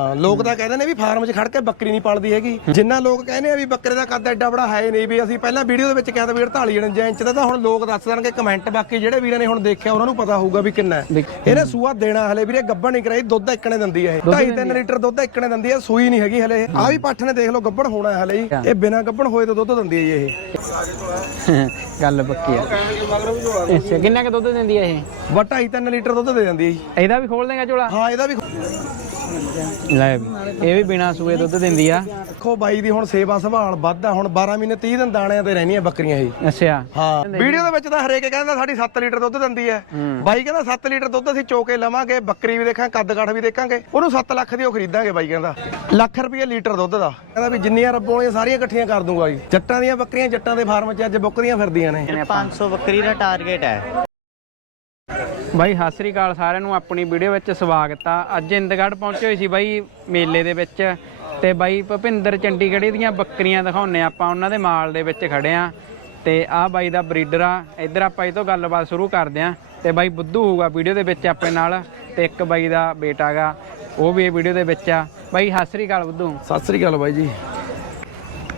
ਹਾਂ, ਲੋਕ ਤਾਂ ਕਹਿੰਦੇ ਨੇ ਵੀ ਫਾਰਮ 'ਚ ਖੜ ਕੇ ਬੱਕਰੀ ਨਹੀਂ ਪਾਲਦੀ ਹੈਗੀ। ਜਿੰਨਾ ਲੋਕ ਕਹਿੰਦੇ ਆ ਵੀ ਬੱਕਰੇ ਦਾ ਕੱਦ ਐਡਾ ਬੜਾ ਹੈ ਨਹੀਂ ਵੀ ਅਸੀਂ ਪਹਿਲਾਂ ਵੀਡੀਓ ਦੇ ਵਿੱਚ ਕਿਹਾ ਤਾਂ ਵੀ 48 49 ਇੰਚ ਦਾ ਤਾਂ ਹੁਣ ਲੋਕ ਦੱਸ ਦੇਣਗੇ ਕਮੈਂਟ ਬਾਕੀ ਜਿਹੜੇ ਵੀਰਾਂ ਨੇ ਹੁਣ ਦੇਖਿਆ ਉਹਨਾਂ ਨੂੰ ਪਤਾ ਹੋਊਗਾ ਵੀ ਕਿੰਨਾ ਹੈ। ਦੇਖ- ਇਹਨੇ ਸੂਆ ਦੇਣਾ ਹਲੇ ਵੀਰੇ ਗੱਬਣ ਨਹੀਂ ਕਰਾਈ ਦੁੱਧ ਇੱਕਣੇ ਦਿੰਦੀ ਹੈ ਇਹ। 2.5 3 ਲੀਟਰ ਦੁੱਧ ਇੱਕਣੇ ਦਿੰਦੀ ਹੈ ਸੂਈ ਨਹੀਂ ਹੈਗੀ ਹਲੇ ਆ ਵੀ ਪੱਠ ਨੇ ਦੇਖ ਲਓ ਗੱਬਣ ਹੋਣਾ ਹੈ ਹਲੇ ਜੀ ਇਹ ਬਿਨਾਂ ਗੱਬਣ ਹੋਏ ਤਾਂ ਦੁੱਧ ਦਿੰਦੀ ਹੈ ਜੀ ਇਹ। ਗੱਲ ਪੱਕੀ ਆ। ਅੱਛਾ ਕਿੰਨਾ ਕੁ ਦੁੱਧ ਦਿੰਦੀ ਆ ਇਹ? ਵਾ 2.5 3 ਲੀਟਰ ਦੁੱਧ ਦੇ ਦਿੰਦੀ ਹੈ ਜੀ। ਇਹਦਾ ਵੀ ਖੋਲ ਦੇਗਾ ਝੋਲਾ ਹਾਂ ਇਹਦਾ ਵੀ ਲੈ ਵੀ ਇਹ ਵੀ ਬਿਨਾ ਸੂਏ ਦੁੱਧ ਦਿੰਦੀ ਆ। ਦੇਖੋ ਬਾਈ ਦੀ ਹੁਣ ਸੇਵਾ ਸੰਭਾਲ ਵੱਧ ਆ ਹੁਣ 12 ਮਹੀਨੇ 30 ਦਿਨ ਦਾਣਿਆਂ ਤੇ ਰਹਿਣੀਆਂ ਬੱਕਰੀਆਂ ਇਹ। ਅੱਛਾ। ਹਾਂ ਵੀਡੀਓ ਦੇ ਵਿੱਚ ਤਾਂ ਹਰੇਕ ਕਹਿੰਦਾ ਸਾਡੀ 7 ਲੀਟਰ ਦੁੱਧ ਦਿੰਦੀ ਹੈ। ਬਾਈ ਕਹਿੰਦਾ 7 ਲੀਟਰ ਦੁੱਧ ਅਸੀਂ ਚੋਕੇ ਲਵਾਂਗੇ ਬੱਕਰੀ ਵੀ ਦੇਖਾਂ ਕੱਦ ਕਾਠ ਵੀ ਦੇਖਾਂਗੇ। ਉਹਨੂੰ 7 ਲੱਖ ਦੀ ਉਹ ਖਰੀਦਾਂਗੇ ਬਾਈ ਕਹਿੰਦਾ। ਲੱਖ ਰੁਪਏ ਲੀਟਰ ਦੁੱਧ ਦਾ। ਕਹਿੰਦਾ ਵੀ ਜਿੰਨੀਆਂ ਰੱਬੋਂ ਵਾਲੀਆਂ ਸਾਰੀਆਂ ਇਕੱਠੀਆਂ ਕਰ ਦੂੰਗਾ ਜੀ ਜੱਟਾਂ ਦੀਆਂ ਬੱਕਰੀਆਂ ਜੱਟਾਂ ਦੇ ਫਾਰਮ 'ਚ ਅੱਜ ਬੁੱਕਦੀਆਂ ਫਿਰਦੀਆਂ ਨੇ। 500 ਬੱਕਰੀ ਦਾ ਟਾਰਗੇਟ ਹੈ। ਬਾਈ ਸਤਿ ਸ੍ਰੀ ਅਕਾਲ ਸਾਰਿਆਂ ਨੂੰ। ਆਪਣੀ ਵੀਡੀਓ ਵਿੱਚ ਸਵਾਗਤ ਆ। ਅੱਜ ਇੰਦਗੜ੍ਹ ਪਹੁੰਚੇ ਹੋਏ ਸੀ ਬਾਈ ਮੇਲੇ ਦੇ ਵਿੱਚ। ਤੇ ਬਾਈ ਭੁਪਿੰਦਰ ਚੰਡੀਗੜ੍ਹ ਦੀਆਂ ਬੱਕਰੀਆਂ ਦਿਖਾਉਣੇ ਆਪਾਂ। ਉਹਨਾਂ ਦੇ ਮਾਲ ਦੇ ਵਿੱਚ ਖੜੇ ਆ। ਤੇ ਆਹ ਬਾਈ ਦਾ ਬਰੀਡਰ ਆ। ਇੱਧਰ ਆਪਾਂ ਇਹ ਤੋਂ ਗੱਲਬਾਤ ਸ਼ੁਰੂ ਕਰਦੇ ਆ। ਤੇ ਬਾਈ ਬੁੱਧੂ ਹੋਊਗਾ ਵੀਡੀਓ ਦੇ ਵਿੱਚ ਆਪਣੇ ਨਾਲ। ਤੇ ਇੱਕ ਬਾਈ ਦਾ ਬੇਟਾ ਗਾ ਉਹ ਵੀ ਇਹ ਵੀਡੀਓ ਦੇ ਵਿੱਚ ਆ। ਬਾਈ ਸਤਿ ਸ੍ਰੀ ਅਕਾਲ ਬੁੱਧੂ। ਸਤਿ ਸ੍ਰੀ ਅਕਾਲ ਬਾਈ ਜੀ।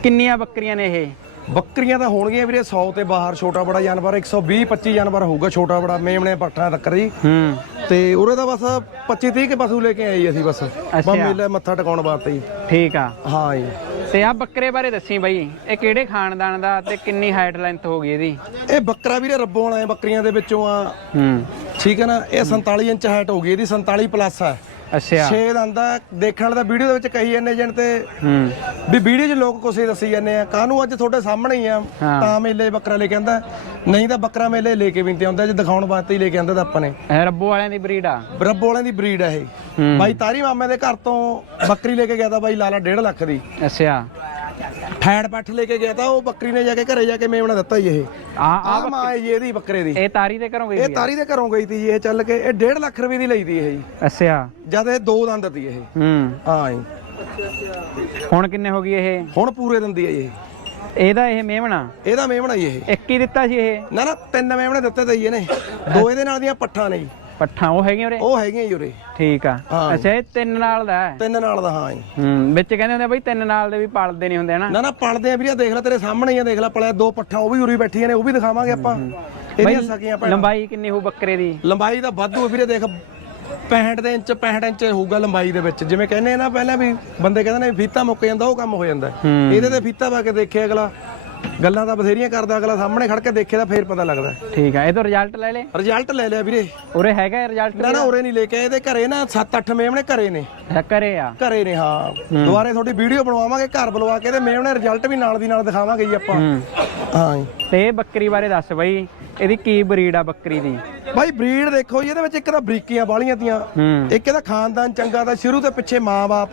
ਕਿੰਨੀਆਂ ਬੱਕਰੀਆਂ ਨੇ ਇਹ? ਬੱਕਰੀਆਂ ਤਾਂ ਹੋਣਗੀਆਂ ਵੀਰੇ 100 ਤੇ ਬਾਹਰ ਛੋਟਾ ਬੜਾ ਜਾਨਵਰ 120 25 ਜਾਨਵਰ ਹੋਊਗਾ ਛੋਟਾ ਬੜਾ ਮੇਮਣੇ ਪੱਠਾਂ ਤੱਕ ਜੀ ਹੂੰ। ਤੇ ਉਰੇ ਤਾਂ ਬਸ 25 30 ਕੇ ਪਸ਼ੂ ਲੈ ਕੇ ਆਏ ਜੀ ਅਸੀਂ ਬਸ। ਬਸ ਮੇਲੇ ਮੱਥਾ ਟਿਕਾਉਣ ਵਾਸਤੇ ਜੀ ਠੀਕ ਆ। ਹਾਂ ਜੀ। ਤੇ ਆ ਬੱਕਰੇ ਬਾਰੇ ਦੱਸੀ ਬਾਈ ਇਹ ਕਿਹੜੇ ਖਾਨਦਾਨ ਦਾ ਤੇ ਕਿੰਨੀ ਹਾਈਟ ਲੈਂਥ ਹੋ ਗਈ ਇਹਦੀ? ਇਹ ਬੱਕਰਾ ਵੀਰੇ ਰੱਬੋਂ ਵਾਲਾ ਹੈ ਬੱਕਰੀਆਂ ਦੇ ਵਿੱਚੋਂ ਆ। ਹੂੰ। ਠੀਕ ਹੈ ਨਾ ਇਹ 47 ਇੰਚ ਹਾਈਟ ਹੋ ਗਈ ਇਹਦੀ 47 ਪਲੱਸ ਹੈ ਅੱਛਾ। 6 ਦੰਦਾ ਦੇਖਣ ਵਾਲਾ ਤਾਂ ਵੀਡੀਓ ਦੇ ਵਿੱਚ ਕਹੀ ਜਾਂਦੇ ਜਣ ਤੇ। ਹੂੰ। ਵੀ ਵੀਡੀਓ 'ਚ ਲੋਕ ਕੁਛ ਹੀ ਦੱਸੀ ਜਾਂਦੇ ਆ। ਕਾਹਨੂੰ ਅੱਜ ਤੁਹਾਡੇ ਸਾਹਮਣੇ ਹੀ ਆ। ਹਾਂ। ਤਾਂ ਮੇਲੇ 'ਚ ਬੱਕਰਾ ਲੈ ਕੇ ਆਂਦਾ। ਨਹੀਂ ਤਾਂ ਬੱਕਰਾ ਮੇਲੇ ਲੈ ਕੇ ਵੀ ਨਹੀਂ ਆਉਂਦਾ ਜੇ ਦਿਖਾਉਣ ਵਾਸਤੇ ਹੀ ਲੈ ਕੇ ਆਂਦਾ ਤਾਂ ਆਪਾਂ ਨੇ। ਇਹ ਰੱਬੋ ਵਾਲਿਆਂ ਦੀ ਬਰੀਡ ਆ। ਰੱਬੋ ਵਾਲਿਆਂ ਦੀ ਬਰੀਡ ਆ ਇਹ। ਹੂੰ। ਬਾਈ ਤਾਰੀ ਮਾਮੇ ਦੇ ਘਰ ਤੋਂ ਬੱਕਰੀ ਲੈ ਕੇ ਗਿਆ ਤਾਂ ਬਾਈ ਲਾਲਾ 1.5 ਲੱਖ ਦੀ। ਅੱਛਾ। ਠੈੜ ਪੱਠ ਲੈ ਕੇ ਗਿਆ ਤਾਂ ਉਹ ਬੱਕਰੀ ਨੇ ਜਾ ਕੇ ਘਰੇ ਜਾ ਕੇ ਮੇਵਣਾ ਦਿੱਤਾ ਹੀ ਇਹ। ਆ ਆ ਆ ਮਾਂ ਜੀ ਇਹਦੀ ਬੱਕਰੇ ਦੀ। ਇਹ ਤਾਰੀ ਦੇ ਘਰੋਂ ਗਈ ਇਹ ਤਾਰੀ ਦੇ ਘਰੋਂ ਗਈ ਤੀ ਜੀ ਇਹ ਚੱਲ ਕੇ ਇਹ 1.5 ਲੱਖ ਰੁਪਏ ਦੀ ਲਈ ਤੀ ਇਹ ਜੀ। ਅੱਛਾ। ਜਦ ਇਹ ਦੋ ਦੰਦ ਤੀ ਇਹ। ਹੂੰ। ਹਾਂ ਜੀ। ਹੁਣ ਕਿੰਨੇ ਹੋ ਗਈ ਇਹ? ਹੁਣ ਪੂਰੇ ਦਿੰਦੀ ਹੈ ਜੀ ਇਹ। ਇਹਦਾ ਇਹ ਮੇਵਣਾ ਇਹਦਾ ਮੇਵਣਾ ਜੀ ਇਹ। ਇੱਕ ਹੀ ਦਿੱਤਾ ਸੀ ਇਹ? ਨਾ ਨਾ ਤਿੰਨ ਮੇਵਣੇ ਦਿੱਤੇ ਤੇ ਜੀ ਇਹਨੇ। ਦੋ ਇਹਦੇ ਨਾਲ ਦੀਆਂ ਪੱਠਾਂ ਨੇ ਜੀ। ਪੱਠਾਂ ਉਹ ਹੈਗੀਆਂ ਉਰੇ? ਉਹ ਹੈਗੀਆਂ ਜੀ ਉਰੇ। ਠੀਕ ਆ। ਹਾਂ। ਅੱਛਾ ਇਹ ਤਿੰਨ ਨਾਲ ਦਾ ਹੈ? ਤਿੰਨ ਨਾਲ ਦਾ ਹਾਂ ਜੀ। ਹੂੰ ਵਿੱਚ ਕਹਿੰਦੇ ਹੁੰਦੇ ਆ ਬਈ ਤਿੰਨ ਨਾਲ ਦੇ ਵੀ ਪਾਲਦੇ ਨਹੀਂ ਹੁੰਦੇ ਹਨਾ? ਨਾ ਨਾ ਪਲਦੇ ਆ ਵੀਰੇ ਦੇਖ ਲੈ ਤੇਰੇ ਸਾਹਮਣੇ ਹੀ ਆ ਦੇਖ ਲੈ ਪਲਿਆ ਦੋ ਪੱਠਾਂ ਉਹ ਵੀ ਉਰੀ ਬੈਠੀਆਂ ਨੇ ਉਹ ਵੀ ਦਿਖਾਵਾਂਗੇ ਆਪਾਂ। ਇਹਦੀਆਂ ਸਕੀਆਂ ਭੈਣਾਂ। ਲੰਬਾਈ ਕਿੰਨੀ ਹੋ ਬੱਕਰੇ ਦੀ? ਲੰਬਾਈ ਦਾ ਵਾਧੂ ਆ ਵੀਰੇ ਦੇਖ 65 ਦੇ ਇੰਚ 65 ਇੰਚ ਹੋਊਗਾ ਲੰਬਾਈ ਦੇ ਵਿੱਚ। ਜਿਵੇਂ ਕਹਿੰਦੇ ਆ ਨਾ ਪਹਿਲਾਂ ਵੀ ਬੰਦੇ ਕਹਿੰਦੇ ਨੇ ਵੀ ਫੀਤਾ ਮੁੱਕ ਜਾਂਦਾ ਉਹ ਕੰਮ ਹੋ ਜਾਂਦਾ। ਹੂੰ। ਇਹਦੇ ਤੇ ਫੀਤਾ ਪਾ ਕੇ ਦੇਖੇ ਅਗਲਾ। ਗੱਲਾਂ ਤਾਂ ਬਥੇਰੀਆਂ ਕਰਦਾ ਅਗਲਾ ਸਾਹਮਣੇ ਖੜ ਕੇ ਦੇਖੇ ਤਾਂ ਫੇਰ ਪਤਾ ਲੱਗਦਾ। ਠੀਕ ਆ ਇਹ ਤੋਂ ਰਿਜ਼ਲਟ ਲੈ ਲੈ। ਰਿਜ਼ਲਟ ਲੈ ਲਿਆ ਵੀਰੇ। ਉਰੇ ਹੈਗਾ ਰਿਜ਼ਲਟ ਨਾ ਨਾ ਉਰੇ ਨਹੀਂ ਲੈ ਕੇ ਆਏ, ਇਹਦੇ ਘਰੇ ਨਾ 7-8 ਮੇਮਣੇ ਘਰੇ ਨੇ। ਕਰੇ ਆ? ਘਰੇ ਨੇ ਹਾਂ। ਦੁਬਾਰੇ ਤੁਹਾਡੀ ਵੀਡੀਓ ਬਣਵਾਵਾਂਗੇ ਘਰ ਬੁਲਵਾ ਕੇ ਤੇ ਮੇਮਣੇ ਰਿਜ਼ਲਟ ਵੀ ਨਾਲ ਦੀ ਨਾਲ ਦਿਖਾਵਾਂਗੇ ਜੀ ਆਪਾਂ। ਹੂੰ। ਜੀ। ਤੇ ਬੱਕਰੀ ਬਾਰੇ ਦੱਸ ਬਈ। ਇਹਦੀ ਕੀ ਬਰੀਡ ਆ ਬੱਕਰੀ ਦੀ? ਬਾਈ ਬਰੀਡ ਦੇਖੋ ਜੀ ਇਹਦੇ ਵਿੱਚ ਇੱਕ ਤਾਂ ਬਰੀਕੀਆਂ ਬਾਲੀਆਂ ਤੀਆਂ ਹੂੰ। ਇੱਕ ਇਹਦਾ ਖਾਨਦਾਨ ਚੰਗਾ ਦਾ ਸ਼ੁਰੂ ਤੋਂ ਪਿੱਛੇ ਮਾਂ-ਬਾਪ